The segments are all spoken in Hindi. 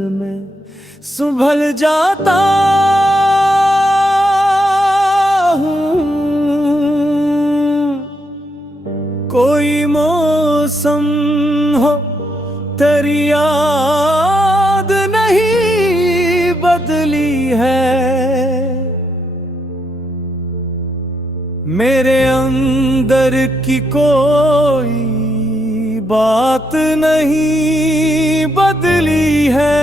में संभल जाता हूँ। कोई मौसम हो तेरी याद नहीं बदली है, मेरे अंदर की कोई बात नहीं बदली है।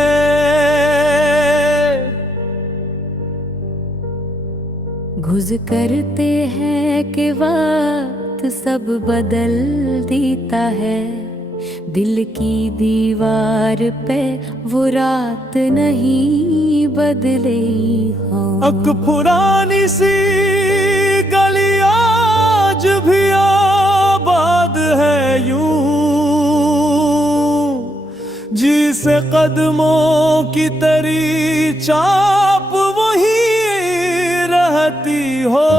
घुस करते हैं कि वक्त सब बदल देता है, दिल की दीवार पे वो रात नहीं बदली। अक पुरानी सी गली आज भी आबाद है यूं, जिसे कदमों की तेरी चाप वही रहती हो।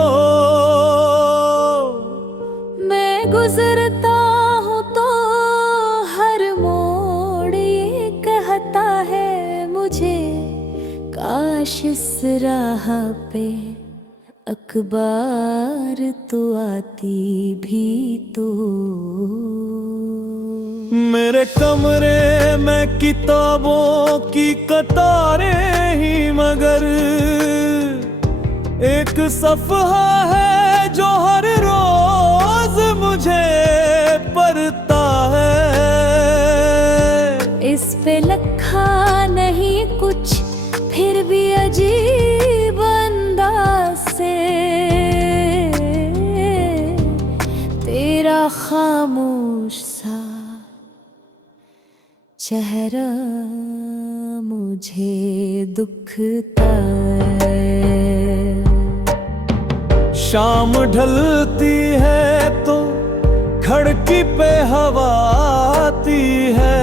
मैं गुजरता हूँ तो हर मोड़ ये कहता है मुझे, काश इस राह पे अखबार तो आती भी तो। मेरे कमरे में किताबों की कतारें ही मगर एक सफ़हा है जो हर रोज मुझे पढ़ता है। इस पे लिखा नहीं कुछ फिर भी अजीब अंदाज से तेरा खामोश सा चेहरा मुझे दुखता है। शाम ढलती है तो खिड़की पे हवा आती है,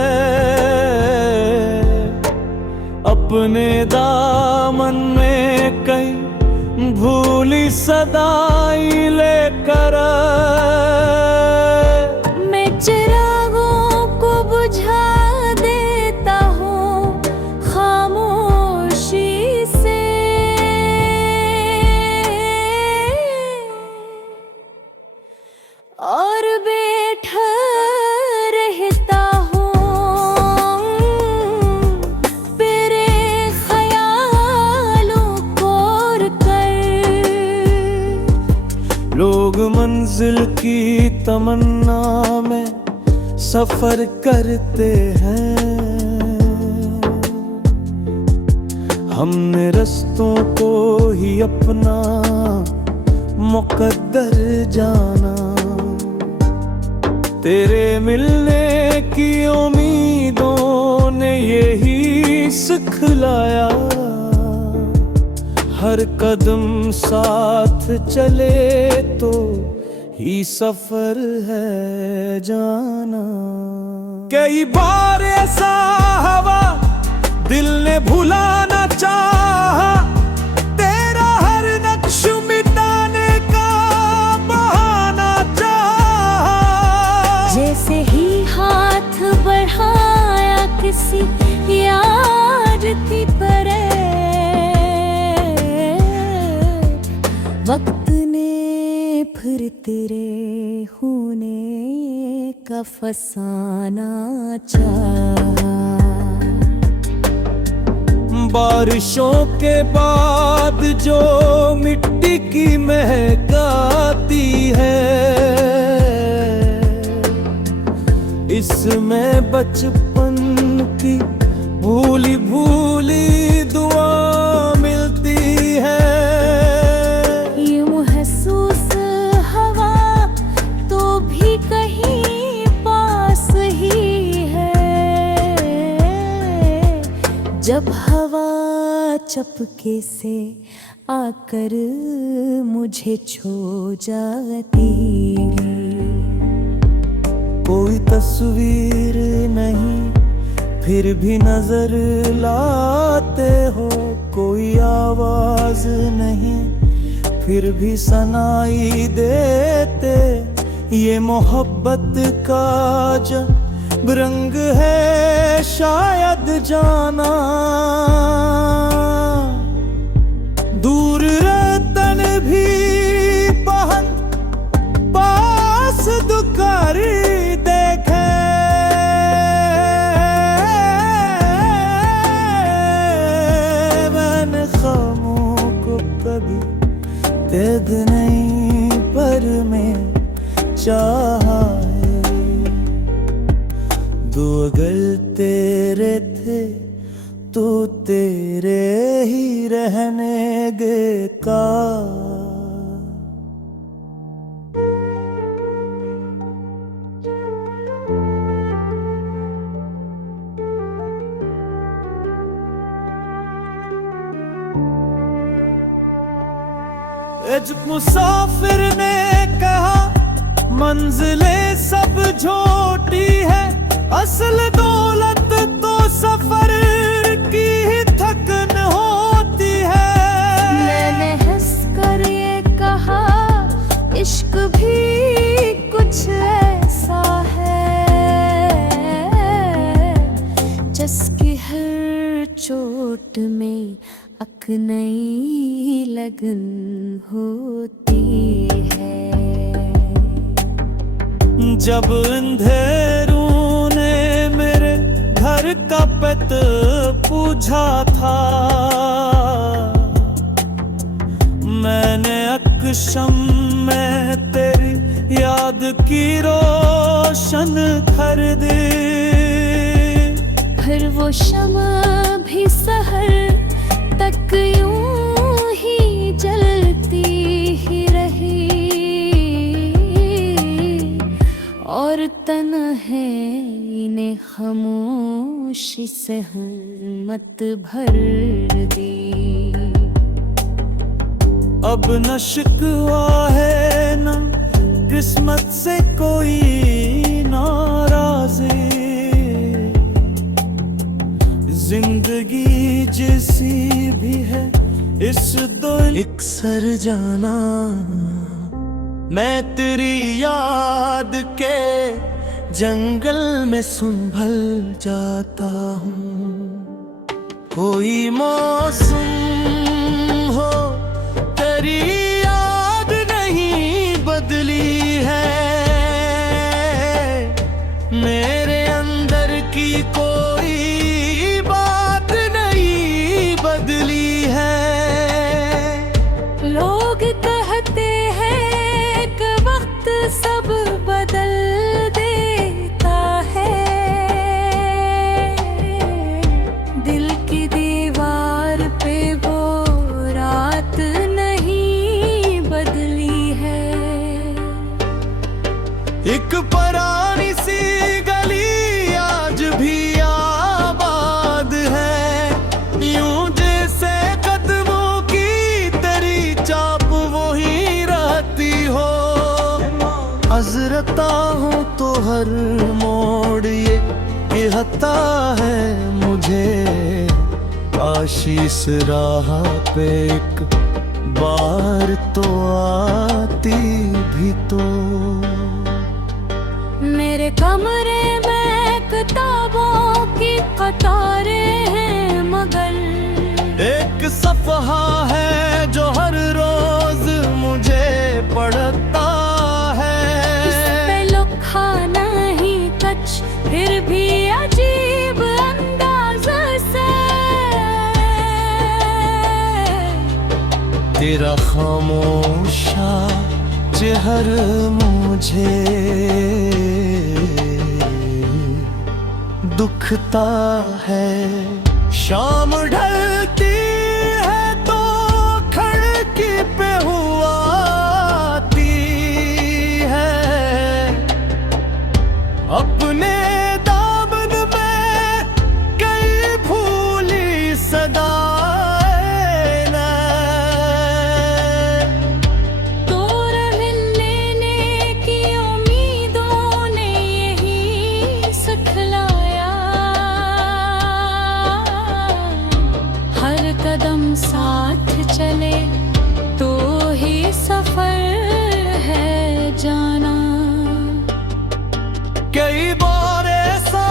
अपने दामन में कहीं भूली सदाई लेकर मैं चिरागों को बुझा देता हूँ खामोशी से, और बैठा रहता हूँ तेरे ख्यालों को कर। लोग मंजिल की तमन्ना में सफर करते हैं, हमने रस्तों को ही अपना मुकद्दर जाना। तेरे मिलने की उम्मीदों ने यही सिखलाया, हर कदम साथ चले तो ही सफर है जाना। कई बार ऐसा हवा दिल ने भुलाना चाहा, तेरा हर नक्श मिटाने का बहाना चाहा। जैसे ही हाथ बढ़ाया किसी याद की परे, वक्त ने फिर तेरे होने का फसाना चाहा। बारिशों के बाद जो मिट्टी की महक आती है, इसमें बचपन की भूली भूली दुआ मिलती है। ये महसूस हवा तो भी कहीं पास ही है, जब हवा चपके से आकर मुझे छू जाती। कोई तस्वीर नहीं फिर भी नजर लाते हो, कोई आवाज नहीं फिर भी सुनाई देते। ये मोहब्बत का रंग है शायद जाना, दूर रतन भी पहन पास दुकार देखे। मैंने खामों को कभी तेज नहीं पर मैं चाहा है, दो अगर तेरे थे तो तेरे ही रहने गे का। एक मुसाफिर ने कहा मंजिलें सब झोटी है, असल दौलत तो सफर की ही थकन होती है। मैंने हंस कर ये कहा इश्क भी कुछ ऐसा है, जिसकी हर चोट में अक नई लगन होती है। जब अंधेरों ने मेरे घर का पत पूछा था, मैंने अकशम में तेरी याद की रोशन कर दी। फिर वो शमा भी सहर तक यूं ही जलती ही रही, और तन्हाई ने खामोशी से हिम्मत भर दी। अब न शिकवा है न किस्मत से कोई नाराज़ी, जिंदगी जैसी भी है इस दो इकसर जाना। मैं तेरी याद के जंगल में संभल जाता हूँ। कोई मौसम हो तेरी याद नहीं बदली है, मेरे अंदर की कोई बात नहीं बदली है। लोग कहते हैं कि वक्त सब बदल देता है, दिल की दीवार पे वो रात नहीं बदली है। एक पुरानी सी गली आज भी आबाद है, यूं जैसे कदमों की तेरी चाप वही रहती हो। हजरता हूँ तो हर मोड़ ये कहता है मुझे, आशीष राह पे एक बार तो आती भी तो। मेरे कमरे में किताबों की कतारें हैं मगर एक सफ़हा है जो हर रोज मुझे पढ़ता उस है। पे लिखा नहीं कुछ फिर भी अजीब अंदाज से तेरा खामोशा चेहरा मुझे दुखता है। शाम ढलती है तो खिड़की पे हुआ आती है, अपने दामन में कई भूली सदाएं न। तोड़ मिलने की उम्मीदों ने यही सिखलाया, हर कदम साथ चले तो ही सफर है जाना। कई बार ऐसा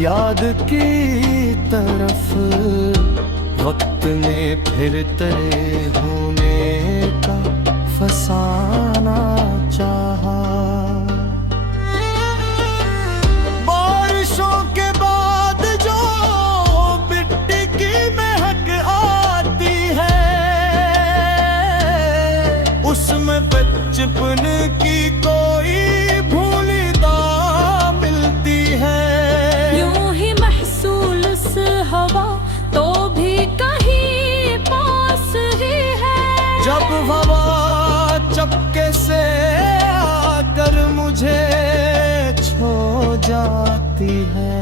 याद की तरफ वक्त ने फिर तेरे होने का फसाना चाहा। बारिशों के बाद जो मिट्टी की महक आती है, उसमें बचपन की कोई भूलिदा मिलती है। यूं ही महसूल उस हवा तो भी कहीं पास ही है। जब हवा चपके से आकर मुझे छू जाती है,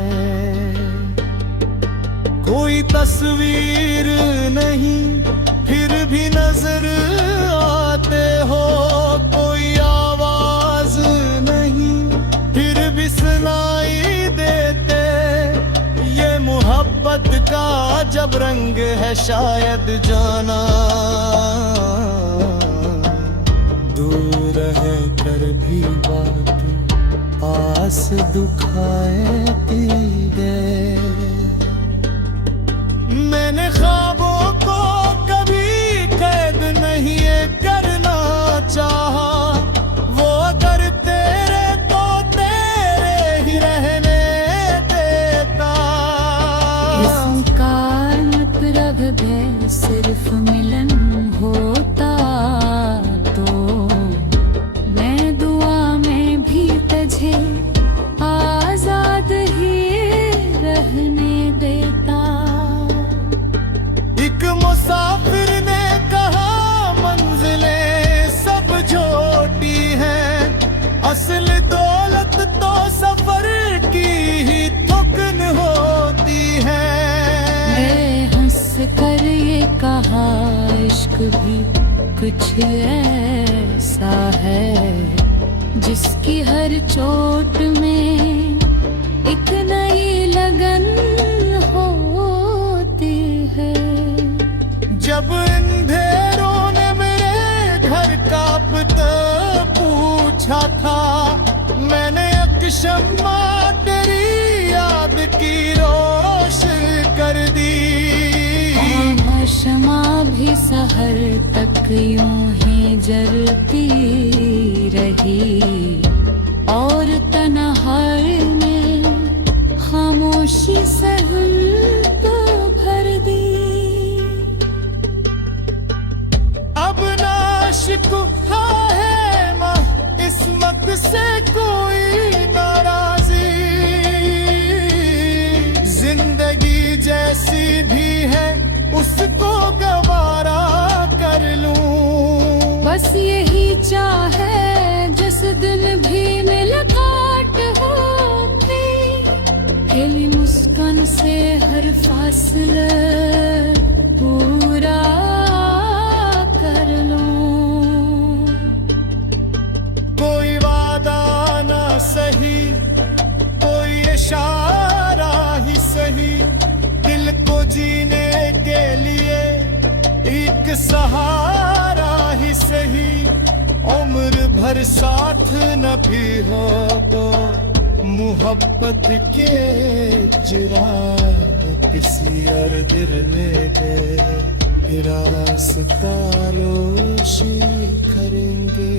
कोई तस्वीर नहीं फिर भी नजर आते हो, कोई आवाज नहीं फिर भी सुनाई देते। ये मोहब्बत का जब रंग है शायद जाना, दूर रह कर भी बात पास दुखाती है। मैंने ख्वाबों को कभी कैद नहीं करना चाहा, वो अगर तेरे तो तेरे ही रहने देता। इसका मतलब है सिर्फ मिलन होता तो मैं दुआ में भी तुझे आजाद ही रहने देता। एक मुसाफिर ने कहा मंजिलें सब झोटी हैं, असल दौलत तो सफर की ही थुकन होती है। हंस कर ये कहा इश्क भी कुछ ऐसा है, जिसकी हर चोट में एक नई लगन होती है। जब अंधेरों ने मेरे घर का पता पूछा था, मैंने एक शम्मा तेरी याद की रोशन कर दी। शमा भी सहर तक यूं ही जलती रही, और तन्हाई में खामोशी से तो भर दी। अब ना शिकवा है माँ किस्मत से कोई नाराजी, जिंदगी जैसी भी है उसको गवारा कर लूं। बस यही चाहे जिस दिन भी मुलाकात होती, खिली मुस्कान से हर फासला पूरा कर लूं। कोई वादा ना सही, कोई इशारा ही सही, दिल को जीने के लिए एक सहारा ही सही। उम्र भर साथ न भी हो तो मोहब्बत के चिराग किसी और दिल में गए रास्ता रोशी करेंगे।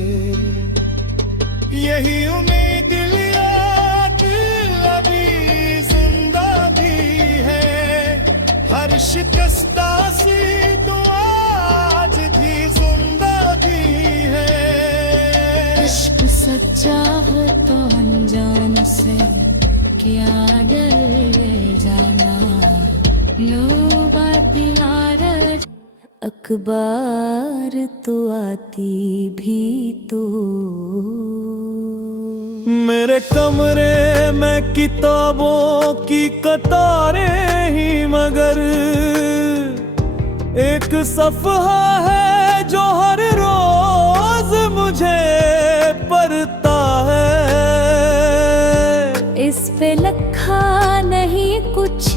यही उम्मीद याद अभी जिंदा भी है, हर शिकस्ता सी दुआ आज भी जिंदा भी है। इश्क सच्चा हो तो अनजान से क्या डर जाना, लो बात अखबार तो आती भी तो। मेरे कमरे में किताबों की कतारें ही मगर एक सफ़हा है जो हर रोज मुझे पढ़ता है। इस पे लिखा नहीं कुछ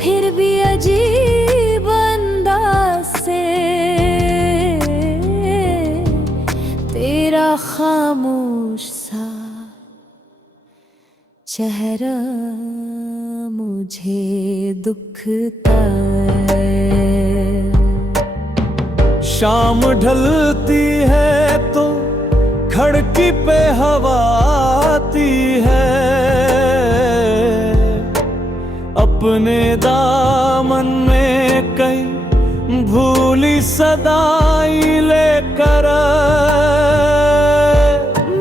फिर भी अजीब अंदाज से तेरा खामोश सा चेहरा मुझे दुख का। शाम ढलती है तो खिड़की पे हवा आती है, अपने दामन में कई भूली सदाई लेकर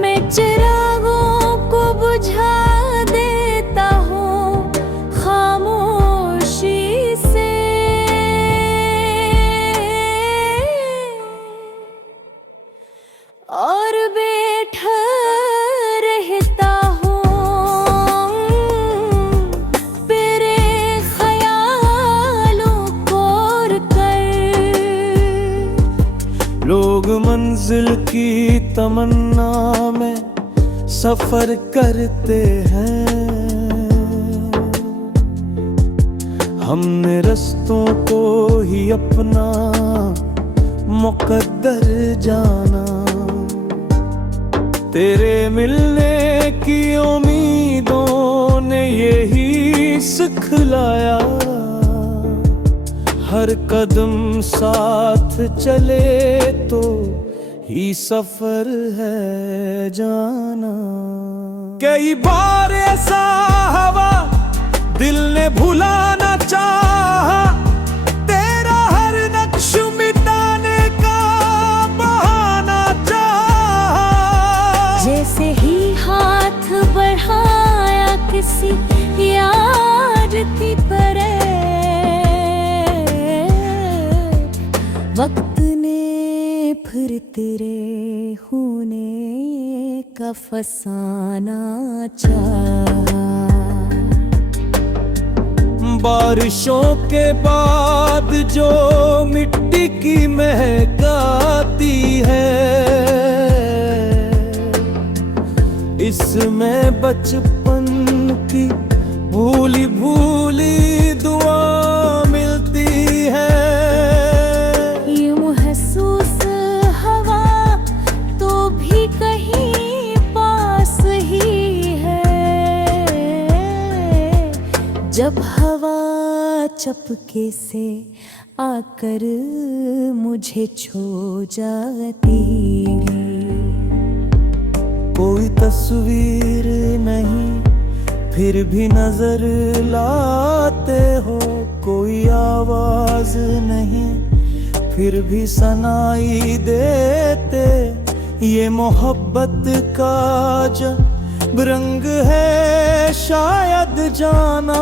मैं चिरागों को बुझा देता हूँ खामोशी से। और बैठा रहता हूँ तेरे ख्यालों को कर। लोग मंजिल की तमन्ना में सफर करते हैं, हमने रस्तों को ही अपना मुकद्दर जाना। तेरे मिलने की उम्मीदों ने यही सिखलाया, हर कदम साथ चले तो ही सफर है जाना। कई बार ऐसा हवा दिल ने भुलाना चाहा, तेरा हर नक्श मिटाने का बहाना चाहा। जैसे ही हाथ बढ़ाया किसी याद की पर, वक्त ने फिर तेरे होने का फसाना चाहा। बारिशों के बाद जो मिट्टी की महक आती है, इसमें बचपन की भूली भूली दुआ मिलती है। ये महसूस हवा तो भी कहीं पास ही है, जब हवा चपके से आकर मुझे छू जाती है। कोई तस्वीर नहीं फिर भी नजर लाते हो, कोई आवाज नहीं फिर भी सुनाई देते। ये मोहब्बत का जब रंग है शायद जाना।